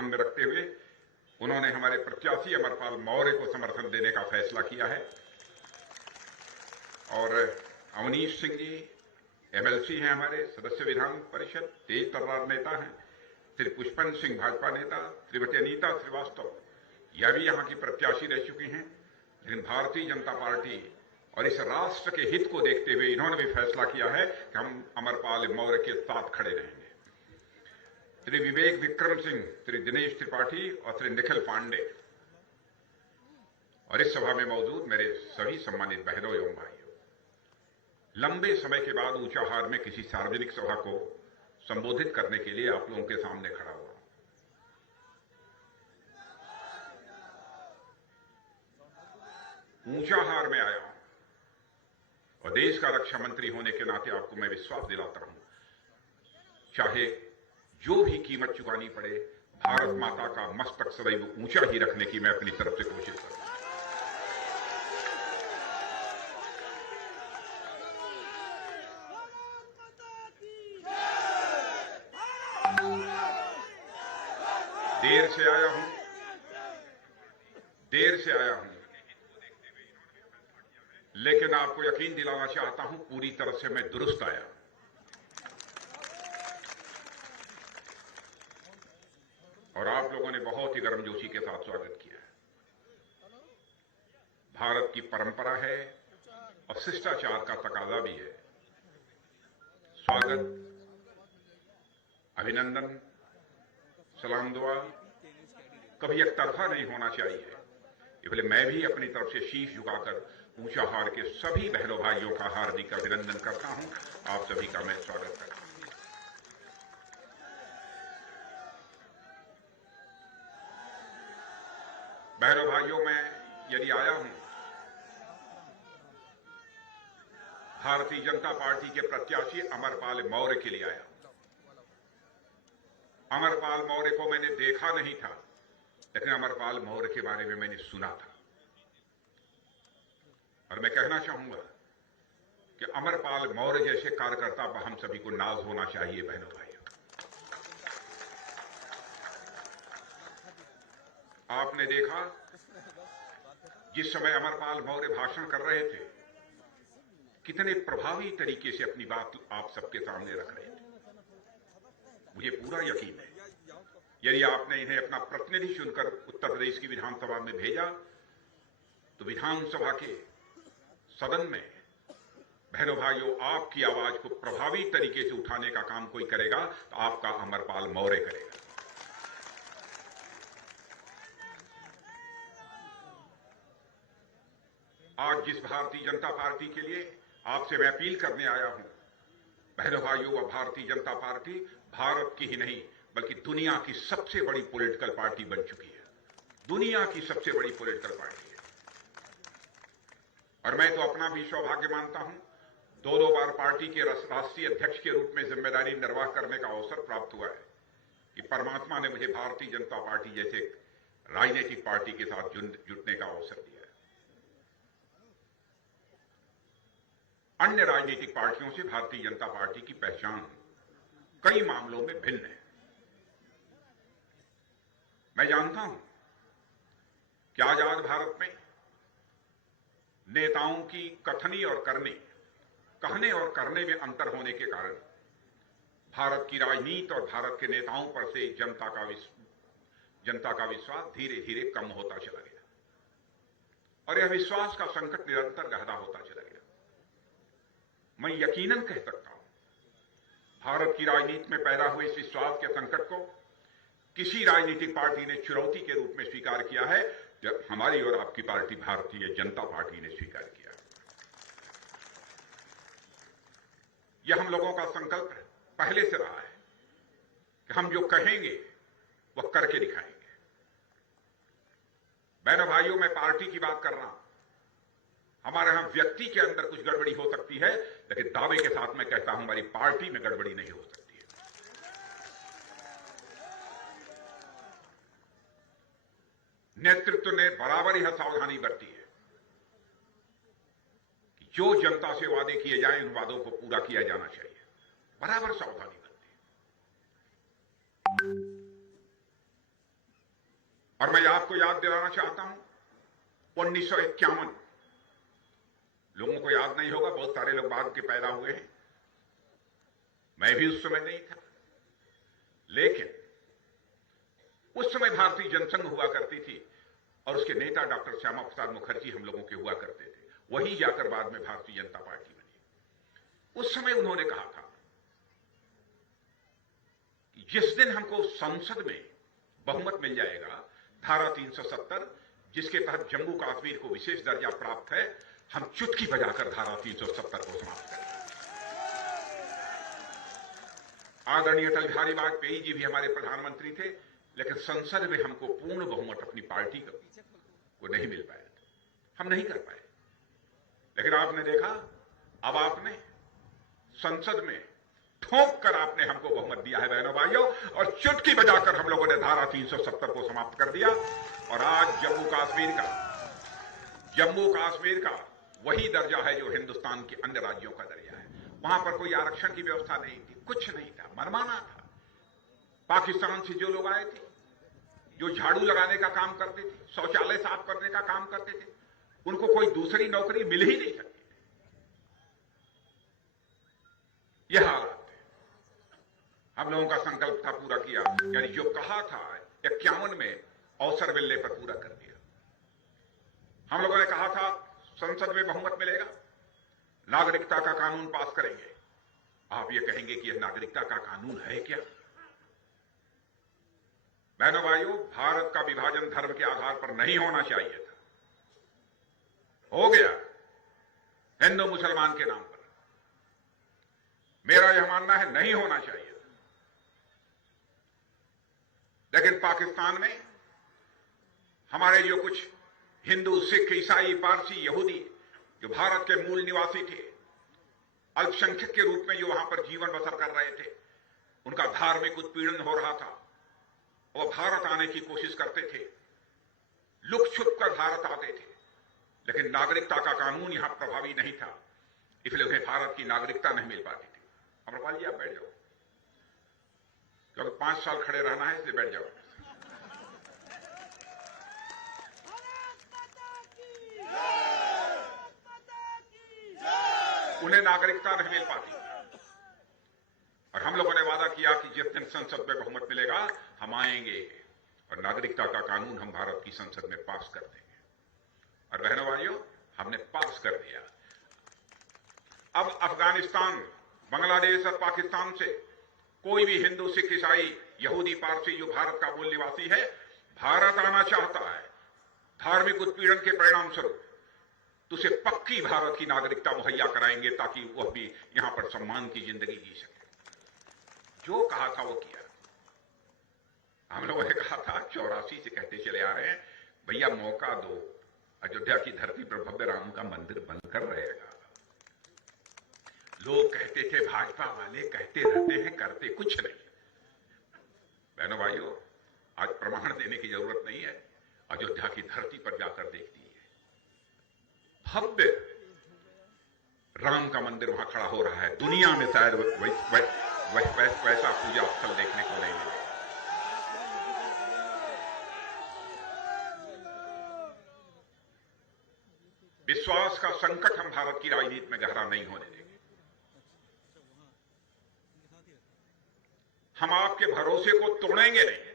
ध्यान में रखते हुए उन्होंने हमारे प्रत्याशी अमरपाल मौर्य को समर्थन देने का फैसला किया है। और अवनीश सिंह जी एमएलसी हैं, हमारे सदस्य विधान परिषद, तेज तर्रार नेता हैं। श्री पुष्पन सिंह भाजपा नेता, श्रीमती अनीता श्रीवास्तव यह भी यहाँ की प्रत्याशी रह चुकी हैं। लेकिन भारतीय जनता पार्टी और इस राष्ट्र के हित को देखते हुए इन्होंने भी फैसला किया है कि हम अमरपाल मौर्य के साथ खड़े रहेंगे। श्री विवेक विक्रम सिंह, श्री दिनेश त्रिपाठी और श्री निखिल पांडे और इस सभा में मौजूद मेरे सभी सम्मानित बहनों एवं भाइयों, लंबे समय के बाद ऊंचाहार में किसी सार्वजनिक सभा को संबोधित करने के लिए आप लोगों के सामने खड़ा हुआ। ऊंचाहार में आया हूं और देश का रक्षा मंत्री होने के नाते आपको मैं विश्वास दिलाता हूं, चाहे जो भी कीमत चुकानी पड़े, भारत माता का मस्तक सदैव ऊंचा ही रखने की मैं अपनी तरफ से कोशिश करूंगा। देर से आया हूं, लेकिन आपको यकीन दिलाना चाहता हूं पूरी तरह से मैं दुरुस्त आया। और आप लोगों ने बहुत ही गर्मजोशी के साथ स्वागत किया है। भारत की परंपरा है और शिष्टाचार का तकाजा भी है। स्वागत, अभिनंदन, सलाम दुआ कभी एक तरफा नहीं होना चाहिए। इसलिए मैं भी अपनी तरफ से शीश झुकाकर ऊंचाहार के सभी बहनों भाइयों का हार्दिक अभिनंदन करता हूं। आप सभी का मैं स्वागत करता हूं। बहनों भाइयों, मैं यदि आया हूं भारतीय जनता पार्टी के प्रत्याशी अमरपाल मौर्य के लिए आया। अमरपाल मौर्य को मैंने देखा नहीं था, लेकिन अमरपाल मौर्य के बारे में मैंने सुना था। और मैं कहना चाहूंगा कि अमरपाल मौर्य जैसे कार्यकर्ता पर हम सभी को नाज होना चाहिए। बहनों भाइयों, आपने देखा जिस समय अमरपाल मौर्य भाषण कर रहे थे, कितने प्रभावी तरीके से अपनी बात आप सबके सामने रख रहे थे। मुझे पूरा यकीन है यदि आपने इन्हें अपना प्रतिनिधि चुनकर उत्तर प्रदेश की विधानसभा में भेजा तो विधानसभा के सदन में बहनों भाइयों आपकी आवाज को प्रभावी तरीके से उठाने का काम कोई करेगा तो आपका अमरपाल मौर्य करेगा। आज जिस भारतीय जनता पार्टी के लिए आपसे मैं अपील करने आया हूं, बहनों भाइयों, वह भारतीय जनता पार्टी भारत की ही नहीं बल्कि दुनिया की सबसे बड़ी पॉलिटिकल पार्टी बन चुकी है। दुनिया की सबसे बड़ी पॉलिटिकल पार्टी है। और मैं तो अपना भी सौभाग्य मानता हूं, दो बार पार्टी के राष्ट्रीय अध्यक्ष के रूप में जिम्मेदारी निर्वाह करने का अवसर प्राप्त हुआ है कि परमात्मा ने मुझे भारतीय जनता पार्टी जैसे राजनीतिक पार्टी के साथ जुटने का अवसर दिया है। अन्य राजनीतिक पार्टियों से भारतीय जनता पार्टी की पहचान कई मामलों में भिन्न है। मैं जानता हूं कि आजाद भारत में नेताओं की कहने और करने में अंतर होने के कारण भारत की राजनीति और भारत के नेताओं पर से जनता का विश्वास धीरे धीरे कम होता चला गया और यह विश्वास का संकट निरंतर गहरा होता चला गया। मैं यकीनन कह सकता हूं, भारत की राजनीति में पैदा हुए इस विश्वास के संकट को किसी राजनीतिक पार्टी ने चुनौती के रूप में स्वीकार किया है, जब हमारी और आपकी पार्टी भारतीय जनता पार्टी ने स्वीकार किया। यह हम लोगों का संकल्प पहले से रहा है कि हम जो कहेंगे वह करके दिखाएंगे। बहनों भाइयों, मैं पार्टी की बात कर रहा हूं। हमारे यहां व्यक्ति के अंदर कुछ गड़बड़ी हो सकती है, लेकिन दावे के साथ मैं कहता हूं हमारी पार्टी में गड़बड़ी नहीं हो सकती है। नेतृत्व ने बराबर यह सावधानी बरती है कि जो जनता से वादे किए जाएं उन वादों को पूरा किया जाना चाहिए। बराबर सावधानी बरती है। और मैं आपको याद दिलाना चाहता हूं 1951, लोगों को याद नहीं होगा, बहुत सारे लोग बाद के पैदा हुए हैं, मैं भी उस समय नहीं था, लेकिन उस समय भारतीय जनसंघ हुआ करती थी और उसके नेता डॉक्टर श्यामा प्रसाद मुखर्जी हम लोगों के हुआ करते थे, वही जाकर बाद में भारतीय जनता पार्टी बनी। उस समय उन्होंने कहा था कि जिस दिन हमको संसद में बहुमत मिल जाएगा, धारा 370 जिसके तहत जम्मू कश्मीर को विशेष दर्जा प्राप्त है, हम चुटकी बजाकर धारा 370 को समाप्त करेंगे। आदरणीय अटल बिहारी वाजपेयी जी भी हमारे प्रधानमंत्री थे, लेकिन संसद में हमको पूर्ण बहुमत अपनी पार्टी को नहीं मिल पाया, हम नहीं कर पाए। लेकिन आपने देखा, अब आपने संसद में ठोक कर आपने हमको बहुमत दिया है बहनों भाइयों, और चुटकी बजाकर हम लोगों ने धारा 370 को समाप्त कर दिया। और आज जम्मू कश्मीर का वही दर्जा है जो हिंदुस्तान के अन्य राज्यों का दर्जा है। वहां पर कोई आरक्षण की व्यवस्था नहीं थी, कुछ नहीं था, मनमाना था। पाकिस्तान से जो लोग आए थे, जो झाड़ू लगाने का काम करते थे, शौचालय साफ करने का काम करते थे, उनको कोई दूसरी नौकरी मिल ही नहीं सकती। यह हालत है। हम लोगों का संकल्प था, पूरा किया, यानी जो कहा था 51 में अवसर मिलने पर पूरा कर दिया। हम लोगों ने कहा था संसद में बहुमत मिलेगा, नागरिकता का कानून पास करेंगे। आप ये कहेंगे कि यह नागरिकता का कानून है क्या? बहनों भाइयों, भारत का विभाजन धर्म के आधार पर नहीं होना चाहिए था, हो गया हिंदू मुसलमान के नाम पर। मेरा यह मानना है नहीं होना चाहिए था। लेकिन पाकिस्तान में हमारे जो कुछ हिंदू, सिख, ईसाई, पारसी, यहूदी जो भारत के मूल निवासी थे, अल्पसंख्यक के रूप में जो वहां पर जीवन बसर कर रहे थे, उनका धार्मिक उत्पीड़न हो रहा था। वो भारत आने की कोशिश करते थे, लुक छुप कर भारत आते थे, लेकिन नागरिकता का कानून यहां प्रभावी नहीं था, इसलिए उन्हें भारत की नागरिकता नहीं मिल पाती थी। अमरपाल जी, आप बैठ जाओ, क्योंकि 5 साल खड़े रहना है, इसलिए बैठ जाओ। उन्हें नागरिकता नहीं मिल पाती, और हम लोगों ने वादा किया कि जिस दिन संसद में बहुमत मिलेगा हम आएंगे और नागरिकता का कानून हम भारत की संसद में पास कर देंगे। और बहनों भाइयों, हमने पास कर दिया। अब अफगानिस्तान, बांग्लादेश और पाकिस्तान से कोई भी हिंदू, सिख, ईसाई, यहूदी, पारसी जो भारत का मूल निवासी है, भारत आना चाहता है, धार्मिक उत्पीड़न के परिणाम स्वरूप, तो उसे पक्की भारत की नागरिकता मुहैया कराएंगे, ताकि वह भी यहां पर सम्मान की जिंदगी जी सके। जो कहा था वो किया। हम लोगों ने कहा था, 84 से कहते चले आ रहे हैं, भैया मौका दो, अयोध्या की धरती पर भव्य राम का मंदिर बनकर रहेगा। लोग कहते थे, भाजपा वाले कहते रहते हैं, करते कुछ नहीं। बहनों भाइयों, आज प्रमाण देने की जरूरत नहीं है, अयोध्या की धरती पर जाकर देख लीजिए, भव्य राम का मंदिर वहां खड़ा हो रहा है। दुनिया में शायद वैसा पूजा स्थल देखने को नहीं मिलेगा। विश्वास का संकट हम भारत की राजनीति में गहरा नहीं होने देंगे। हम आपके भरोसे को तोड़ेंगे नहीं।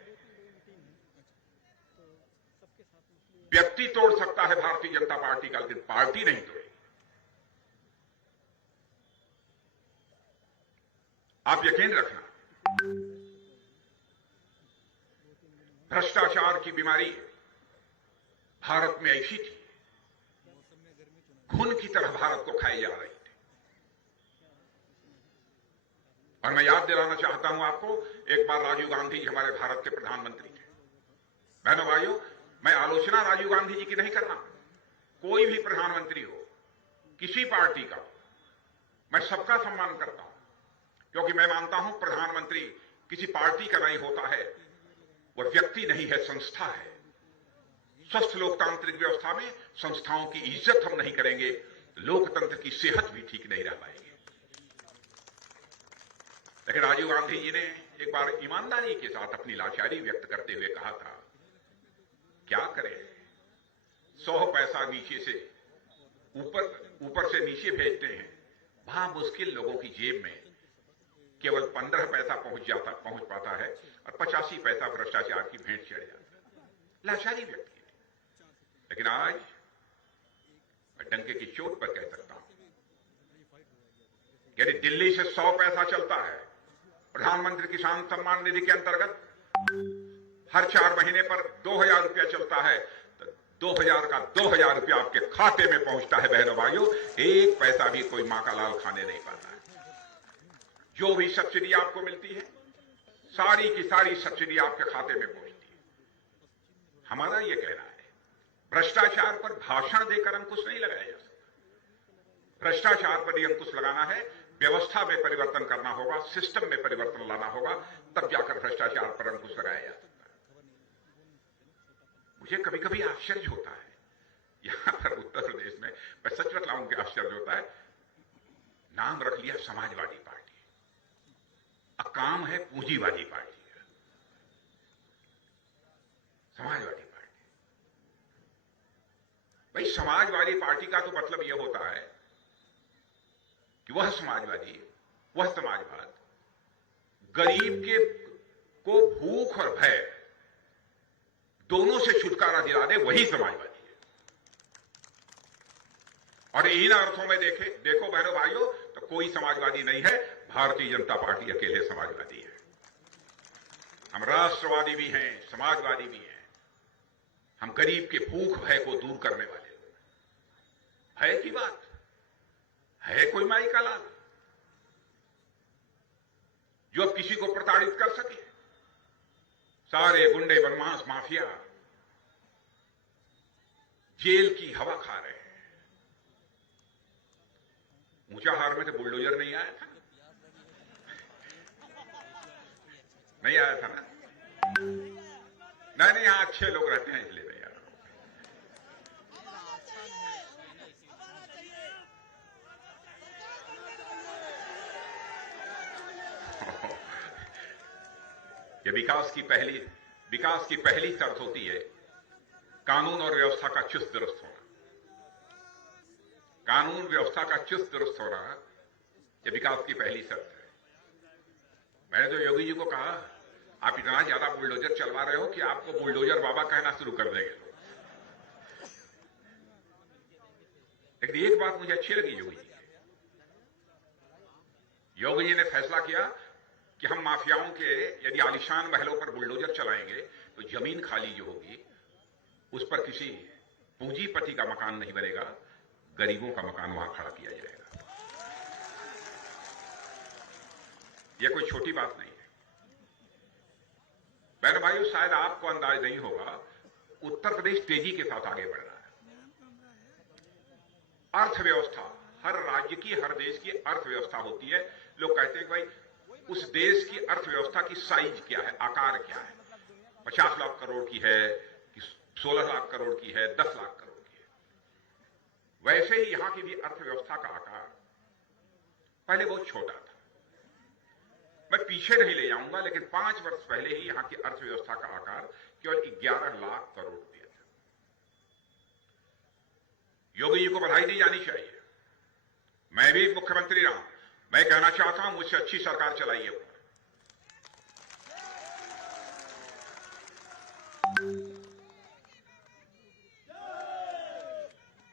व्यक्ति तोड़ सकता है भारतीय जनता पार्टी का, लेकिन पार्टी नहीं तोड़ेगी। आप यकीन रखना, भ्रष्टाचार की बीमारी भारत में ऐसी थी, खून की तरह भारत को खाई जा रही थी। और मैं याद दिलाना चाहता हूं आपको, एक बार राजीव गांधी जी हमारे भारत के प्रधानमंत्री थे। बहनों भाइयों, मैं आलोचना राजीव गांधी जी की नहीं करना, कोई भी प्रधानमंत्री हो, किसी पार्टी का, मैं सबका सम्मान करता हूं, क्योंकि मैं मानता हूं प्रधानमंत्री किसी पार्टी का नहीं होता है, वह व्यक्ति नहीं है, संस्था है। स्वस्थ लोकतांत्रिक व्यवस्था में संस्थाओं की इज्जत हम नहीं करेंगे, लोकतंत्र की सेहत भी ठीक नहीं रह पाएगी। लेकिन राजीव गांधी जी ने एक बार ईमानदारी के साथ अपनी लाचारी व्यक्त करते हुए कहा था क्या करें, 100 पैसा नीचे से ऊपर से नीचे भेजते हैं, वहां मुश्किल लोगों की जेब में केवल 15 पैसा पहुंच पाता है और 85 पैसा भ्रष्टाचार की भेंट चढ़ जाता है। लाचारी व्यक्ति है। लेकिन आज मैं डंके की चोट पर कह सकता हूं, यदि दिल्ली से 100 पैसा चलता है, प्रधानमंत्री किसान सम्मान निधि के अंतर्गत हर 4 महीने पर 2000 रुपया चलता है, तो 2000 का 2000 रुपया आपके खाते में पहुंचता है। बहनों भाइयों, एक पैसा भी कोई मां का लाल खाने नहीं पाता है। जो भी सब्सिडी आपको मिलती है, सारी की सारी सब्सिडी आपके खाते में पहुंचती है। हमारा यह कहना है, भ्रष्टाचार पर भाषण देकर अंकुश नहीं लगाया जा सकता। भ्रष्टाचार पर यह अंकुश लगाना है, व्यवस्था में परिवर्तन करना होगा, सिस्टम में परिवर्तन लाना होगा, तब जाकर भ्रष्टाचार पर अंकुश लगाया जा सकता है। मुझे कभी कभी आश्चर्य होता है, यहां पर उत्तर प्रदेश में, मैं सच बतलाऊं कि आश्चर्य होता है, नाम रख लिया समाजवादी पार्टी, काम है पूंजीवादी पार्टी का। समाजवादी पार्टी, भाई समाजवादी पार्टी का तो मतलब यह होता है कि वह समाजवादी, वह समाजवाद गरीब को भूख और भय दोनों से छुटकारा दिला दे, वही समाजवादी है। और इन अर्थों में देखो बहनों भाइयों, तो कोई समाजवादी नहीं है, भारतीय जनता पार्टी अकेले समाजवादी है। हम राष्ट्रवादी भी हैं, समाजवादी भी हैं। हम गरीब के भूख भय को दूर करने वाले लोग। भय की बात है, कोई माई का लाल जो अब किसी को प्रताड़ित कर सके? सारे गुंडे, बदमाश, माफिया जेल की हवा खा रहे हैं। ऊंचाहार में तो बुलडोजर नहीं आया था, नहीं आया था ना? नहीं, यहां अच्छे लोग रहते हैं इसलिए नहीं आया। ये विकास की पहली शर्त होती है कानून और व्यवस्था का चुस्त दुरुस्त होना। कानून व्यवस्था का चुस्त दुरुस्त होना यह विकास की पहली शर्त है। मैंने तो योगी जी को कहा, आप इतना ज्यादा बुलडोजर चलवा रहे हो कि आपको बुलडोजर बाबा कहना शुरू कर देंगे। लेकिन एक बात मुझे अच्छी लगी योगी जी, योगी जी ने फैसला किया कि हम माफियाओं के यदि आलीशान महलों पर बुलडोजर चलाएंगे तो जमीन खाली जो होगी उस पर किसी पूंजीपति का मकान नहीं बनेगा, गरीबों का मकान वहां खड़ा किया जाएगा। यह कोई छोटी बात नहीं है। बहन भाइयों, शायद आपको अंदाज नहीं होगा, उत्तर प्रदेश तेजी के साथ आगे बढ़ रहा है। अर्थव्यवस्था, हर राज्य की, हर देश की अर्थव्यवस्था होती है। लोग कहते हैं कि भाई उस देश की अर्थव्यवस्था की साइज क्या है, आकार क्या है, 50 लाख करोड़ की है कि 16 लाख करोड़ की है, 10 लाख करोड़ की है। वैसे ही यहां की भी अर्थव्यवस्था का आकार पहले बहुत छोटा था। मैं पीछे नहीं ले जाऊंगा, लेकिन 5 वर्ष पहले ही यहां की अर्थव्यवस्था का आकार केवल 11 लाख करोड़ रुपया था। योगी जी को बधाई दी जानी चाहिए। मैं भी मुख्यमंत्री रहा, मैं कहना चाहता हूं मुझसे अच्छी सरकार चलाइए।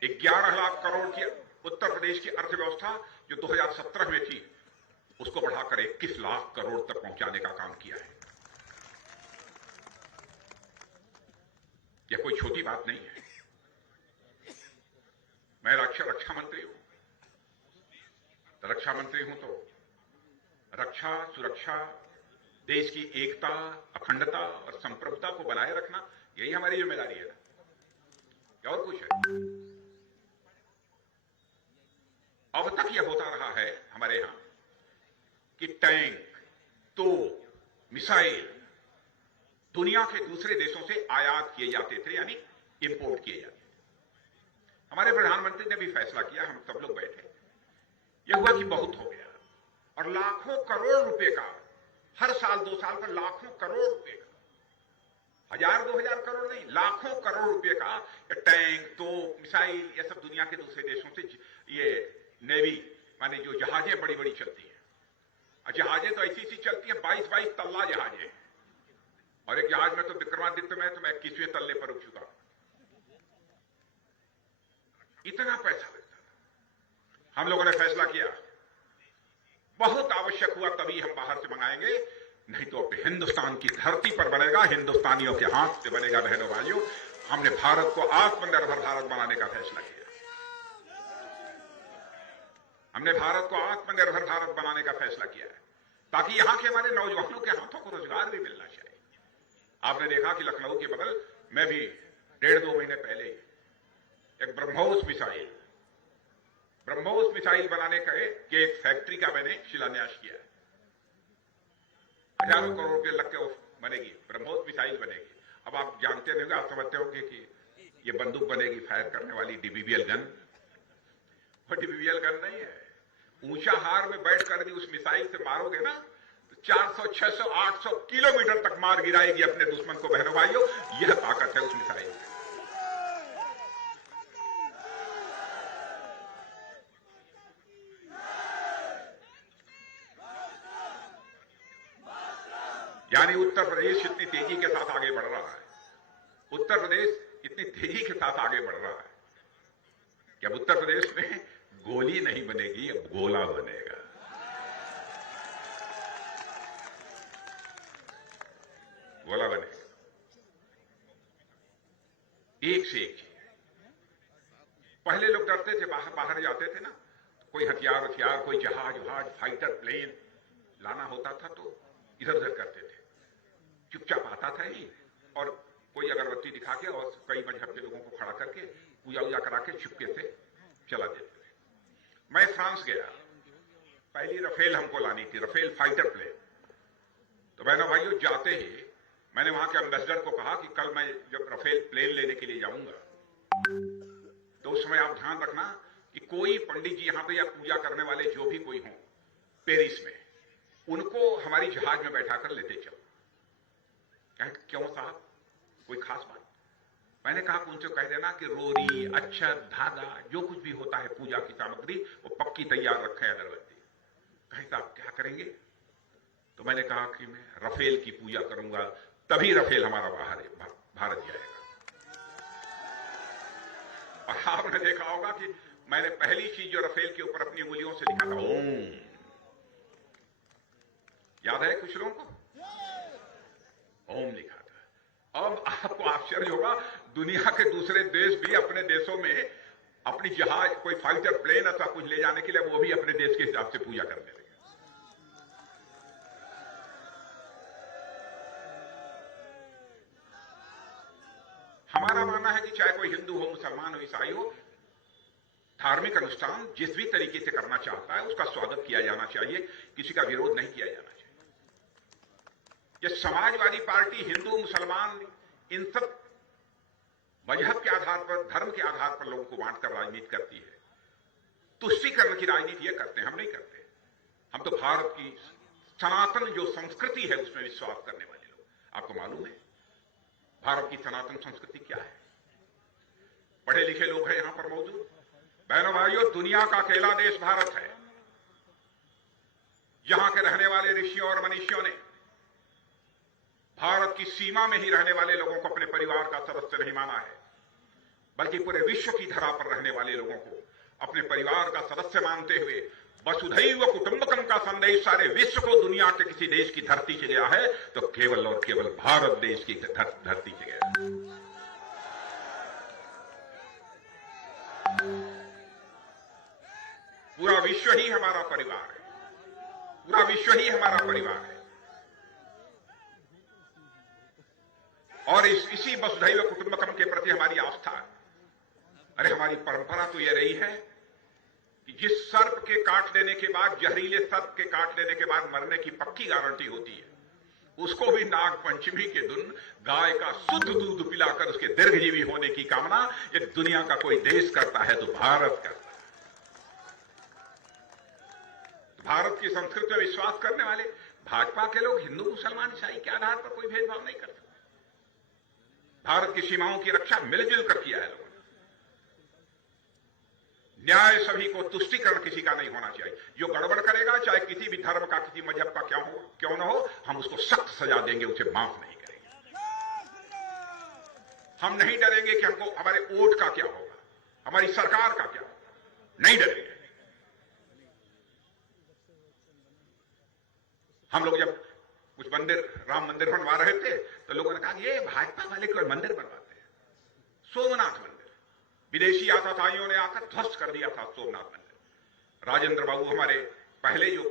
11 लाख करोड़ की उत्तर प्रदेश की अर्थव्यवस्था जो 2017 में थी, उसको बढ़ाकर 21 लाख करोड़ तक पहुंचाने का काम किया है। यह कोई छोटी बात नहीं है। मैं रक्षा मंत्री हूं, रक्षा मंत्री हूं तो रक्षा, सुरक्षा, देश की एकता, अखंडता और संप्रभुता को बनाए रखना, यही हमारी जिम्मेदारी है ना, और कुछ है? अब तक यह होता रहा है हमारे यहां कि टैंक, तोप, मिसाइल दुनिया के दूसरे देशों से आयात किए जाते थे, यानी इंपोर्ट किए जाते थे। हमारे प्रधानमंत्री ने भी फैसला किया, हम सब लोग बैठे, यह हुआ कि बहुत हो गया, और लाखों करोड़ रुपए का, हर साल 2 साल पर लाखों करोड़ रुपए का, 1000-2000 करोड़ नहीं, लाखों करोड़ रुपए का टैंक, तोप, मिसाइल, ये सब दुनिया के दूसरे देशों से ये नेवी माने जो जहाजें बड़ी बड़ी चलती हैं, और जहाजें तो ऐसी चलती हैं 22-22 तल्ला जहाजें, और एक जहाज में तो विक्रमादित्य में तो मैं 21वें तल्ले पर उठ चुका। इतना पैसा लगता था। हम लोगों ने फैसला किया बहुत आवश्यक हुआ तभी हम बाहर से मंगाएंगे, नहीं तो अपने हिंदुस्तान की धरती पर बनेगा, हिंदुस्तानियों के हाथ से बनेगा। बहनों भाइयों, हमने भारत को आत्मनिर्भर भारत बनाने का फैसला किया। हमने भारत को आत्मनिर्भर भारत बनाने का फैसला किया है ताकि यहां के हमारे नौजवानों के हाथों को रोजगार भी मिलना चाहिए। आपने देखा कि लखनऊ के बगल में भी 1.5-2 महीने पहले एक ब्रह्मोस मिसाइल बनाने का एक फैक्ट्री का मैंने शिलान्यास किया है। हजारों करोड़ रुपए लग के बनेगी, ब्रह्मोस मिसाइल बनेगी। अब आप जानते नहीं, आप समझते होंगे कि ये बंदूक बनेगी फायर करने वाली डीबीबीएल गन। वो डीबीबीएल गन नहीं है। ऊंचा हार में बैठ कर भी उस मिसाइल से मारोगे ना तो 400, 600, 800 किलोमीटर तक मार गिराएगी अपने दुश्मन को। बहनों भाइयों, यह ताकत है उस मिसाइल में। यानी उत्तर प्रदेश इतनी तेजी के साथ आगे बढ़ रहा है, उत्तर प्रदेश इतनी तेजी के साथ आगे बढ़ रहा है कि अब उत्तर प्रदेश में गोली नहीं बनेगी, अब गोला बनेगा। गोला बनेगा, एक से एक चीज। पहले लोग डरते थे, बाहर जाते थे ना, कोई हथियार, कोई जहाज, फाइटर प्लेन लाना होता था तो इधर उधर करते थे, चुपचाप आता था ही, और कोई अगरबत्ती दिखा के और कई मजहब के लोगों को खड़ा करके पूजा करा के चुपके से चला देते थे। मैं फ्रांस गया, पहली रफेल हमको लानी थी, रफेल फाइटर प्लेन। तो बहनों भाइयों, जाते ही मैंने वहां के एम्बेसडर को कहा कि कल मैं जब रफेल प्लेन लेने के लिए जाऊंगा तो उस समय आप ध्यान रखना कि कोई पंडित जी यहां पे या पूजा करने वाले जो भी कोई हों पेरिस में, उनको हमारी जहाज में बैठा कर लेते चलो। क्यों साहब, कोई खास बात? मैंने कहा कि उनसे कह देना कि रोरी, अक्षत, धागा, जो कुछ भी होता है पूजा की सामग्री, वो पक्की तैयार रखे अगरबत्ती। कहे साहब क्या करेंगे? तो मैंने कहा कि मैं रफेल की पूजा करूंगा, तभी रफेल हमारा भारत जाएगा। और आपने देखा होगा कि मैंने पहली चीज जो रफेल के ऊपर अपनी उंगलियों से लिखा था, ओम। याद है कुछ लोगों को? ओम लिखा था। अब आपको आश्चर्य होगा, दुनिया के दूसरे देश भी अपने देशों में अपनी जहाज, कोई फाइटर प्लेन अथवा कुछ ले जाने के लिए वो भी अपने देश के हिसाब से पूजा करने लगे। हमारा मानना है कि चाहे कोई हिंदू हो, मुसलमान हो, ईसाई हो, धार्मिक अनुष्ठान जिस भी तरीके से करना चाहता है उसका स्वागत किया जाना चाहिए, किसी का विरोध नहीं किया जाना चाहिए। ये समाजवादी पार्टी हिंदू मुसलमान इन सब मजहब के आधार पर, धर्म के आधार पर लोगों को बांटकर राजनीति करती है, तुष्टीकरण की राजनीति ये करते हैं, हम नहीं करते। हम तो भारत की सनातन जो संस्कृति है उसमें विश्वास करने वाले लोग। आपको मालूम है भारत की सनातन संस्कृति क्या है? पढ़े लिखे लोग हैं यहां पर मौजूद। बहनों भाइयों, दुनिया का अकेला देश भारत है यहां के रहने वाले ऋषियों और मनीषियों ने भारत की सीमा में ही रहने वाले लोगों को अपने परिवार का सदस्य नहीं माना है, बल्कि पूरे विश्व की धरा पर रहने वाले लोगों को अपने परिवार का सदस्य मानते हुए वसुधैव कुटुंबकम का संदेश सारे विश्व को दुनिया के किसी देश की धरती से गया है तो केवल और केवल भारत देश की धरती से गया। पूरा विश्व ही हमारा परिवार है, पूरा विश्व ही हमारा परिवार है। और इसी वसुधैव कुटुंबकम के प्रति हमारी आस्था है। अरे हमारी परंपरा तो यह रही है कि जिस सर्प के काट लेने के बाद, जहरीले सर्प के काट लेने के बाद मरने की पक्की गारंटी होती है, उसको भी नाग पंचमी के दिन गाय का शुद्ध दूध पिलाकर उसके दीर्घजीवी होने की कामना ये दुनिया का कोई देश करता है तो भारत करता है। भारत की संस्कृति में विश्वास करने वाले भाजपा के लोग हिंदू मुसलमान ईसाई के आधार पर कोई भेदभाव नहीं करते। भारत की सीमाओं की रक्षा मिलजुल कर किया है लोगों ने। न्याय सभी को, तुष्टीकरण किसी का नहीं होना चाहिए। जो गड़बड़ करेगा, चाहे किसी भी धर्म का, किसी मजहब का क्यों न हो, हम उसको सख्त सजा देंगे, उसे माफ नहीं करेंगे। हम नहीं डरेंगे कि हमको हमारे वोट का क्या होगा, हमारी सरकार का क्या होगा, नहीं डरेंगे। हम लोग जब कुछ मंदिर, राम मंदिर बनवा रहे थे, तो लोगों ने कहा ये भाजपा वाले कोई मंदिर बनवाते हैं। सोमनाथ मंदिर, विदेशी आतताइयों ने आकर ध्वस्त कर दिया था सोमनाथ मंदिर। राजेंद्र बाबू हमारे पहले जो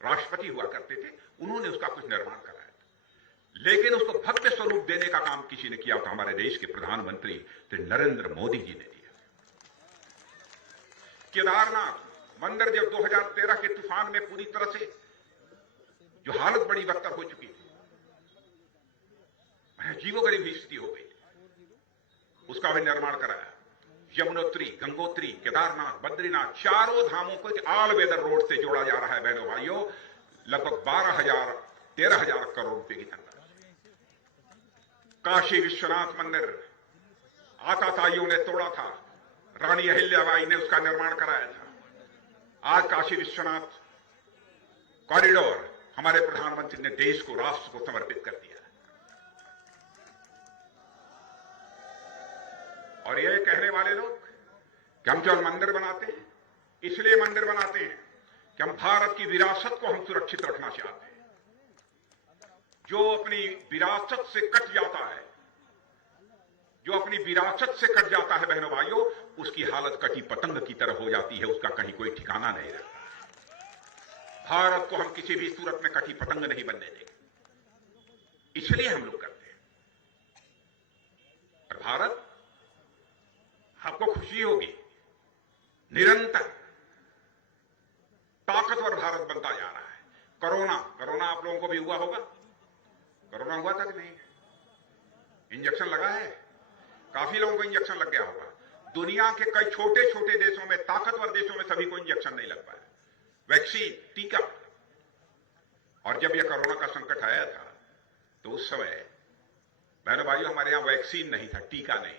राष्ट्रपति हुआ करते थे, उन्होंने उसका कुछ निर्माण कराया था, लेकिन उसको भव्य स्वरूप देने का काम किसी ने किया था, हमारे देश के प्रधानमंत्री श्री नरेंद्र मोदी जी ने दिया। केदारनाथ मंदिर जब 2013 के तूफान में पूरी तरह से जो हालत बड़ी बदतर हो चुकी थी, जीवोगरीब स्थिति हो गई, उसका भी निर्माण कराया। यमुनोत्री, गंगोत्री, केदारनाथ, बद्रीनाथ, चारों धामों को ऑल वेदर रोड से जोड़ा जा रहा है बहनों भाइयों। लगभग 13,000 करोड़ रुपए की धनराशि। काशी विश्वनाथ मंदिर आताताइयों ने तोड़ा था, रानी अहिल्याबाई ने उसका निर्माण कराया था। आज काशी विश्वनाथ कॉरिडोर हमारे प्रधानमंत्री ने देश को, राष्ट्र को समर्पित कर दिया। और ये कहने वाले लोग कि हम केवल मंदिर बनाते हैं, इसलिए मंदिर बनाते हैं कि हम भारत की विरासत को हम सुरक्षित रखना चाहते हैं। जो अपनी विरासत से कट जाता है, जो अपनी विरासत से कट जाता है बहनों भाइयों, उसकी हालत कटी पतंग की तरह हो जाती है, उसका कहीं कोई ठिकाना नहीं रहता। भारत को हम किसी भी सूरत में कटी पतंग नहीं बनने देंगे, इसलिए हम लोग करते हैं। और भारत, आपको खुशी होगी, निरंतर ताकतवर भारत बनता जा रहा है। कोरोना आप लोगों को भी हुआ होगा। कोरोना हुआ था कि नहीं? इंजेक्शन लगा है? काफी लोगों को इंजेक्शन लग गया होगा। दुनिया के कई छोटे छोटे देशों में, ताकतवर देशों में सभी को इंजेक्शन नहीं लग पाया, वैक्सीन, टीका। और जब यह कोरोना का संकट आया था, तो उस समय बहनों भाइयों हमारे यहां वैक्सीन नहीं था, टीका नहीं था।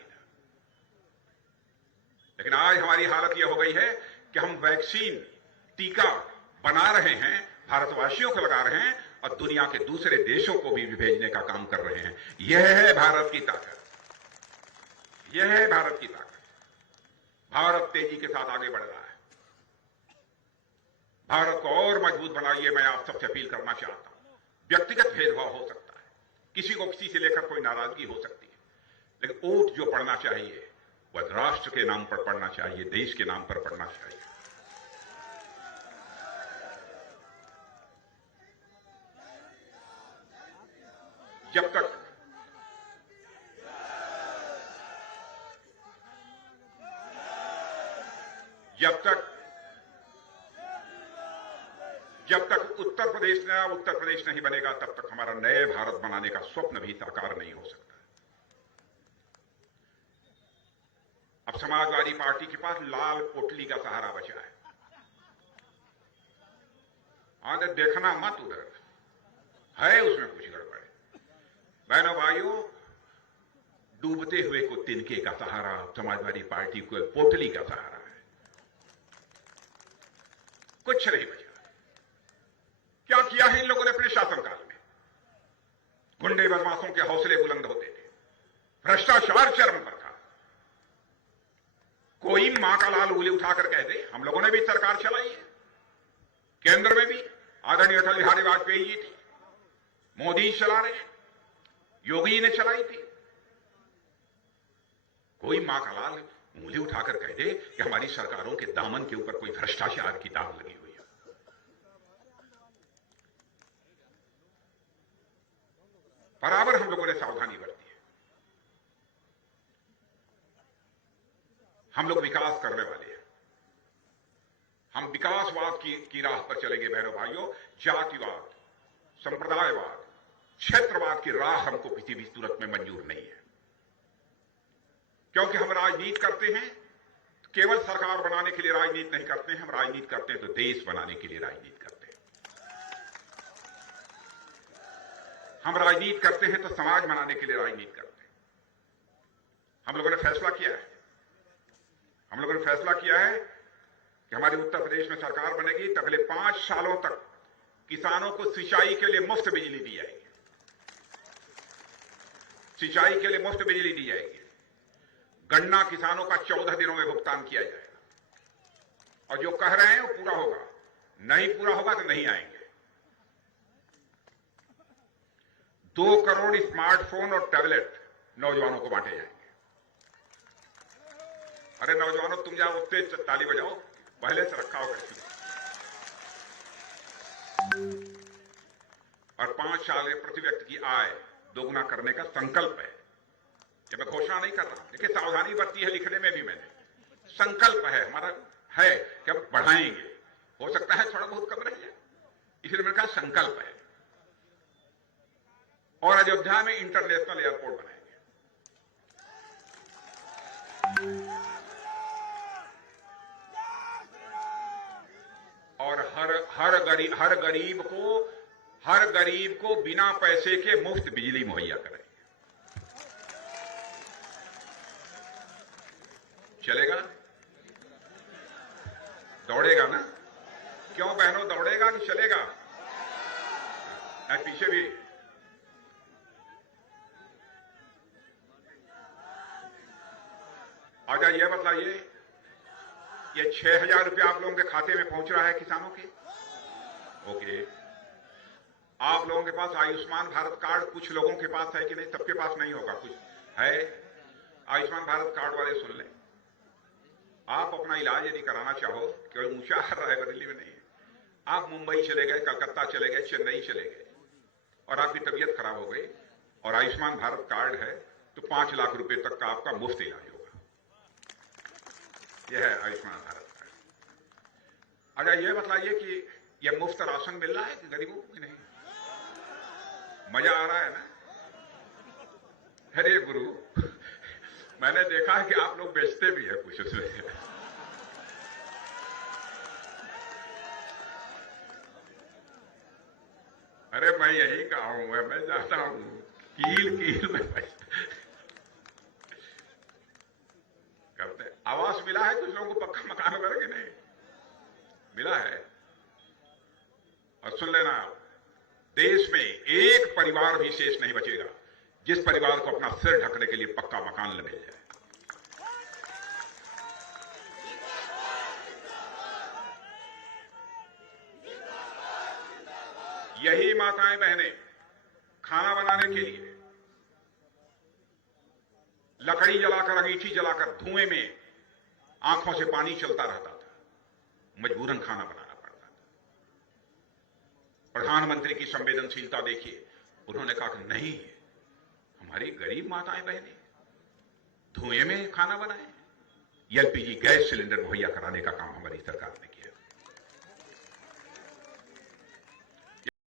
लेकिन आज हमारी हालत यह हो गई है कि हम वैक्सीन, टीका बना रहे हैं, भारतवासियों को लगा रहे हैं, और दुनिया के दूसरे देशों को भी भेजने का काम कर रहे हैं। यह है भारत की ताकत, यह है भारत की ताकत। भारत तेजी के साथ आगे बढ़ रहा है। भारत को और मजबूत बनाइए, मैं आप सबसे अपील करना चाहता हूं। व्यक्तिगत भेदभाव हो सकता है, किसी को किसी से लेकर कोई नाराजगी हो सकती है, लेकिन वोट जो पड़ना चाहिए वह राष्ट्र के नाम पर पड़ना चाहिए, देश के नाम पर पड़ना चाहिए। जब तक उत्तर प्रदेश नहीं बनेगा, तब तक हमारा नए भारत बनाने का स्वप्न भी साकार नहीं हो सकता। अब समाजवादी पार्टी के पास लाल पोटली का सहारा बचा है। आगे देखना मत, उधर है उसमें कुछ गड़बड़। बहनों भाइयों, डूबते हुए को तिनके का सहारा समाजवादी पार्टी को पोटली का सहारा है। कुछ नहीं बचा। क्या किया है इन लोगों ने अपने शासनकाल में? गुंडे बदमाशों के हौसले बुलंद होते थे, भ्रष्टाचार चरम पर था। कोई मां का लाल उंगली उठाकर कह दे, हम लोगों ने भी सरकार चलाई है, केंद्र में भी आदरणीय अटल बिहारी वाजपेयी जी थी, मोदी चला रहे हैं, योगी ने चलाई थी। कोई मां का लाल उंगली उठाकर कह दे कि हमारी सरकारों के दामन के ऊपर कोई भ्रष्टाचार की दाग लगी हुई है। बराबर हम लोगों ने सावधानी बरती है। हम लोग विकास करने वाले हैं। हम विकासवाद की राह पर चलेंगे बहनों भाइयों। जातिवाद, संप्रदायवाद, क्षेत्रवाद की राह हमको किसी भी सूरत में मंजूर नहीं है। क्योंकि हम राजनीति करते हैं, केवल सरकार बनाने के लिए राजनीति नहीं करते हैं। हम राजनीति करते हैं तो देश बनाने के लिए राजनीति करते हैं। हम राजनीति करते हैं तो समाज बनाने के लिए राजनीति करते हैं। हम लोगों ने फैसला किया है, हम लोगों ने फैसला किया है कि हमारी उत्तर प्रदेश में सरकार बनेगी तो अगले 5 सालों तक किसानों को सिंचाई के लिए मुफ्त बिजली दी जाएगी, सिंचाई के लिए मुफ्त बिजली दी जाएगी। गन्ना किसानों का 14 दिनों में भुगतान किया जाएगा, और जो कह रहे हैं वो पूरा होगा, नहीं पूरा होगा तो नहीं आएंगे। 2 करोड़ स्मार्टफोन और टैबलेट नौजवानों को बांटे जाएंगे। अरे नौजवानों, तुम जाओ उत्ते ताली बजाओ, पहले से रखा होगा। और 5 साल में प्रति व्यक्ति की आय दोगुना करने का संकल्प है। ये मैं घोषणा नहीं कर रहा, देखिए सावधानी बरती है लिखने में भी, मैंने संकल्प है हमारा है कि हम बढ़ाएंगे, हो सकता है थोड़ा बहुत कम रह जाए, इसलिए मैंने कहा संकल्प है। और अयोध्या में इंटरनेशनल एयरपोर्ट बनाएंगे, और हर गरीब को बिना पैसे के मुफ्त बिजली मुहैया कराएंगे। चलेगा? दौड़ेगा ना? क्यों बहनों, दौड़ेगा कि चलेगा? पीछे भी आजा, ये बताइए, ये 6,000 रुपया आप लोगों के खाते में पहुंच रहा है किसानों के? ओके, आप लोगों के पास आयुष्मान भारत कार्ड कुछ लोगों के पास है कि नहीं? सबके पास नहीं होगा, कुछ है। आयुष्मान भारत कार्ड वाले सुन लें, आप अपना इलाज यदि कराना चाहो, केवल ऊंचा रायबरेली में नहीं, आप मुंबई चले गए, कलकत्ता चले गए, चेन्नई चले गए, और आपकी तबीयत खराब हो गई और आयुष्मान भारत कार्ड है, तो 5 लाख रुपए तक का आपका मुफ्त इलाज होगा। यह है आयुष्मान भारत कार्ड। अच्छा, यह बताइए कि यह मुफ्त राशन मिल रहा है कि गरीबों को नहीं? मजा आ रहा है ना? अरे गुरु, मैंने देखा है कि आप लोग बेचते भी है कुछ उसमें। अरे मैं यही कहा हूं, मैं चाहता हूं कील में करते। आवास मिला है कुछ लोगों को, पक्का मकान वगैरह कि नहीं मिला है? और सुन लेना, देश में एक परिवार भी शेष नहीं बचेगा जिस परिवार को अपना सिर ढकने के लिए पक्का मकान न मिल जाए। यही माताएं बहनें खाना बनाने के लिए लकड़ी जलाकर, अंगीठी जलाकर, धुएं में आंखों से पानी चलता रहता था, मजबूरन खाना बनाना पड़ता था। प्रधानमंत्री की संवेदनशीलता देखिए, उन्होंने कहा कि नहीं, हमारी गरीब माताएं बहनें धुएं में खाना बनाएं। एलपीजी गैस सिलेंडर मुहैया कराने का काम हमारी सरकार ने